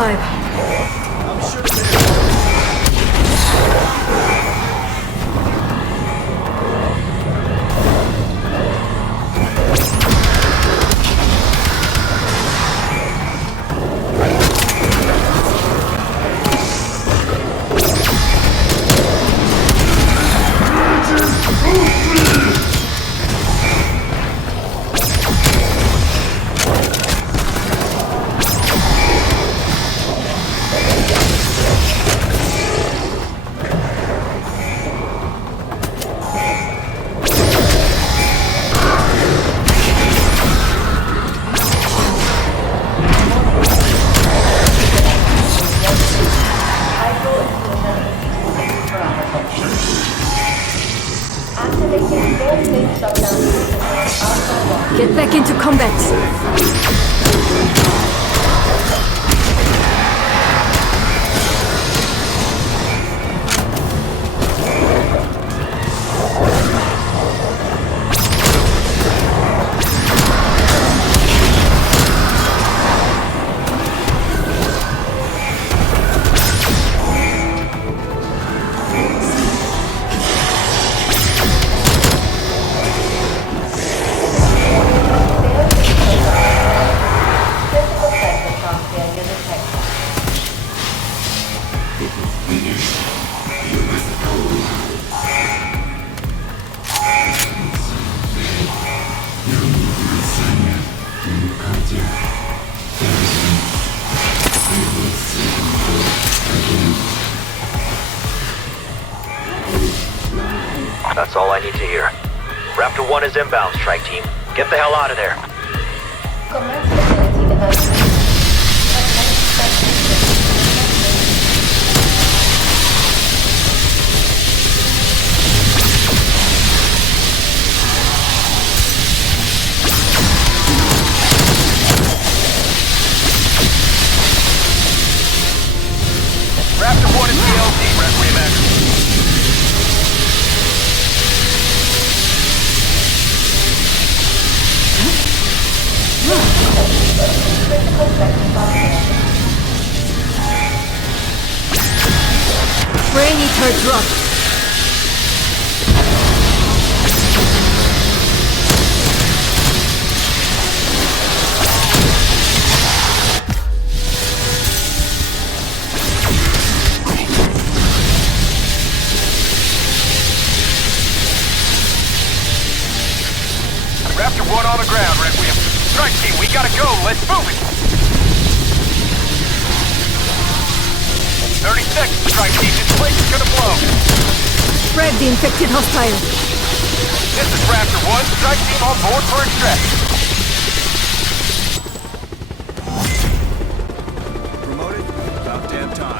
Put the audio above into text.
alive. I'm sure they Get back into combat. That's all I need to hear. Raptor 1 is inbound, strike team. Get the hell out of there. Command facility development. Raptor 1 is DLT, Requiem X. Brain Eater dropped. Raptor 1 on the ground, Requiem. Strike team, we gotta go. Let's move it. 30 seconds, strike team. This place is gonna blow. Spread the infected hostile. This is Raptor 1. Strike team on board for extraction. Promoted? About damn time.